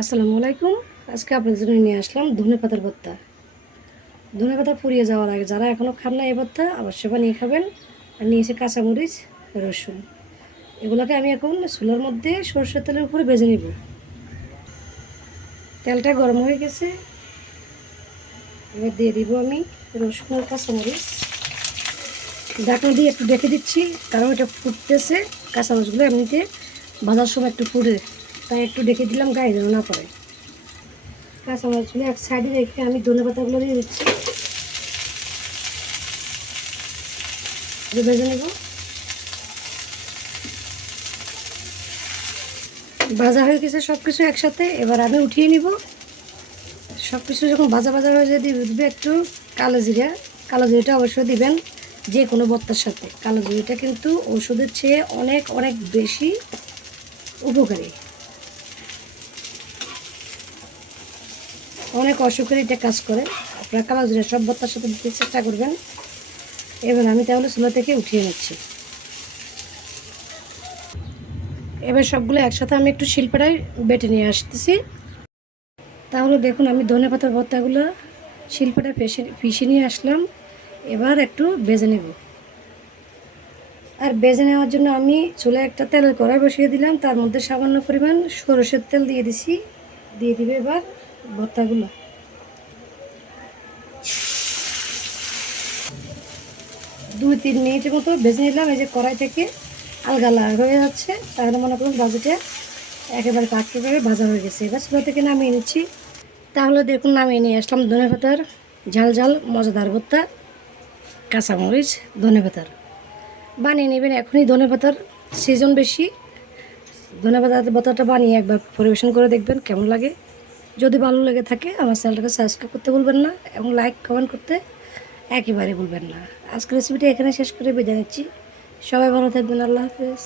আসসালামু আলাইকুম। আজকে আপনাদের জন্য নিয়ে আসলাম ধনে পাতার ভর্তা। ধনে পাতা পুড়িয়ে যাওয়ার আগে যারা এখনও খান না এই ভর্তা, অবশ্যই বানিয়ে খাবেন। আর নিয়েছে কাঁচামরিচ, রসুন, এগুলোকে আমি এখন চুলার মধ্যে সরষের তেলের উপরে ভেজে নিব। তেলটা গরম হয়ে গেছে। এবার দিয়ে দিব আমি রসুন আর কাঁচামরিচ। ঢাকনা দিয়ে একটু দেখে দিচ্ছি, কারণ এটা ফুটতেছে। কাঁচামরিচগুলো এমনিতে ভাজার সময় একটু ফুটে তাই একটু ডেকে দিলাম, গায়ে যেন না পড়ে। কাঁচামরিচগুলো এক সাইডে রেখে আমি ধনে পাতাগুলো দিয়ে দিচ্ছি। ভেজে নেব। ভাজা হয়ে গেছে সব কিছু একসাথে, এবার আমি উঠিয়ে নিব। সব কিছু যখন ভাজা ভাজা হয়ে যায় দিবে একটু কালো জিরা। কালো জিরাটা অবশ্যই দিবেন যে কোনো বত্তার সাথে। কালো জিরাটা কিন্তু ওষুধের চেয়ে অনেক অনেক বেশি উপকারী। অনেক অসুখের এটা কাজ করে। আপনারা কালো জিরা সব ভর্তার সাথে দিতে চেষ্টা করবেন। এবার আমি তাহলে চুলা থেকে উঠিয়ে নিচ্ছি। এবার সবগুলো একসাথে আমি একটু শিল্পটায় বেটে নিয়ে আসতেছি। তাহলে দেখুন, আমি ধনে পাতার ভর্তাগুলো শিল্পটা পেশে পিষে নিয়ে আসলাম। এবার একটু বেজে নেব। আর বেজে নেওয়ার জন্য আমি চুলে একটা তেলের কড়াই বসিয়ে দিলাম। তার মধ্যে সামান্য পরিমাণ সরষের তেল দিয়ে দিছি। দিয়ে দিবে এবার ভর্তাগুলো। দুই তিন মিনিটের মতো ভেজে নিলাম, এই যে কড়াই থেকে আলগা হয়ে যাচ্ছে। তাহলে মনে করুন বাজুটা একেবারে পাকিভাবে ভাজা হয়ে গেছে। এবার চুলা থেকে নামিয়ে নিচ্ছি। তাহলে দেখুন, নামিয়ে নিয়ে আসলাম ধনে পাতার ঝাল ঝাল মজাদার ভর্তা, কাঁচামরিচ, ধনে পাতার। বানিয়ে নেবেন এখনই ধনে পাতার সিজন বেশি। ধনে পাতার ভর্তাটা বানিয়ে একবার পরিবেশন করে দেখবেন কেমন লাগে। যদি ভালো লেগে থাকে, আমার চ্যানেলটাকে সাবস্ক্রাইব করতে ভুলবেন না এবং লাইক কমেন্ট করতে একেবারে ভুলবেন না। আজকের রেসিপিটা এখানে শেষ করে বেজে নিচ্ছি। সবাই ভালো থাকবেন, আল্লাহ হাফেজ।